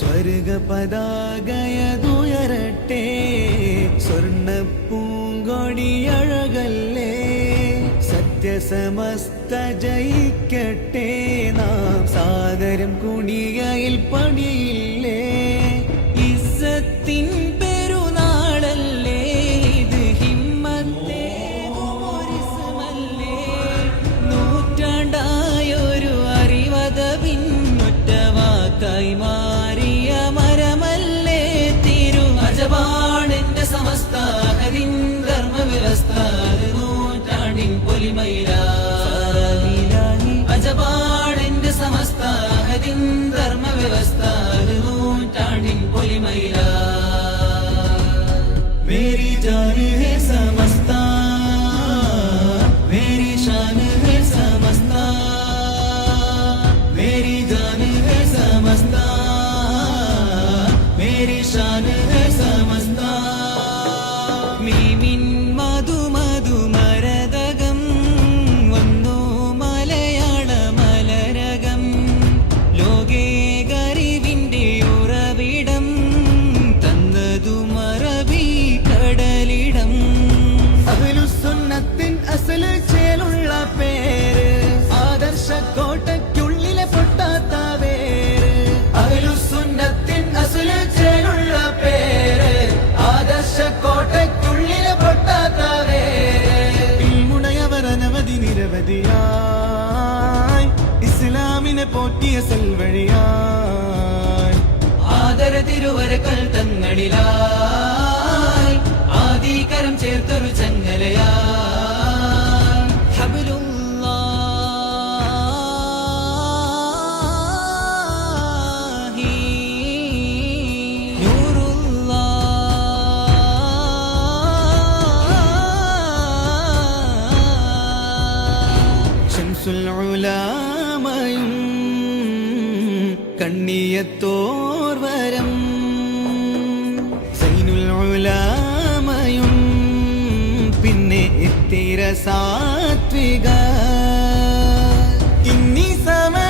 സ്വർഗ പതാകയതുയരട്ടെ, സ്വർണ്ണ പൂങ്കൊടിയഴകല്ലേ, സത്യസമസ്ത ജയിക്കട്ടെ, നാം സാഗരം കുണികയിൽ പണിയില്ലേ. ഇസ്സത്തിൻ പെരുനാളല്ലേ ഇത്, ഹിമ്മത്തേമല്ലേ, നൂറ്റാണ്ടായൊരു അറിവതവിന്നൊറ്റ വാക്കായി മാറിയ മരമല്ലേ തിരു. അജപാണെന്റെ സമസ്ത ഹരിൻ ധർമ്മവ്യവസ്ഥ, നൂറ്റാണ്ടിൻ പൊലിമയില. അജപാണെന്റെ സമസ്ത ഹരിൻ ധർമ്മവ്യവസ്ഥ, നൂറ്റാണ്ടിൻ പൊലിമയില. മേരി ജാൻ ഹേ സമസ്ത, മേരി ഷാൻ ഹേ സമസ്ത, മേരി ജാൻ ഹേ സമസ്ത, മേരി ഷാൻ ഹേ സമസ്ത. മീമിൻ മധു മധു മരതകം വന്നു മലയാള മലരകം, ലോകേ ഗരിവിന്റെ ഉറവിടം തന്നതു മറബി കടലിടം. അഹ്ലുസുന്നത്തിൻ അസൽ ചേലുള്ള പേര്, ആദർശ കോട്ടയ്ക്കുള്ളിലെ പൊട്ടാത്ത വേര്. അഹ്ലുസുന്നത്തിൻ അസൽ ചേലുള്ള പേര്, ആദർശ കോട്ടയ്ക്കുള്ളിലെ പൊട്ടാത്ത വേര്. ഇൽമുണയവർ അനവധി നിരവധിയായി, ഇസ്ലാമിനെ പോറ്റിയ സെൽവഴിയായി, ആദര തിരുവരകൾ തങ്ങളിലായി, ആദികരം ചേർത്തൊരു ചങ്ങലയായി. ഹബലുല്ലാഹി നൂറുല്ലാഹ്, ശംസുൽ ഉലാമയും കണ്ണിയത്തോർവരം, സൈനുൽ ഉലാമയും പിന്നെ ഇത്തിര സാത്വിക. ഇന്നീ സമയ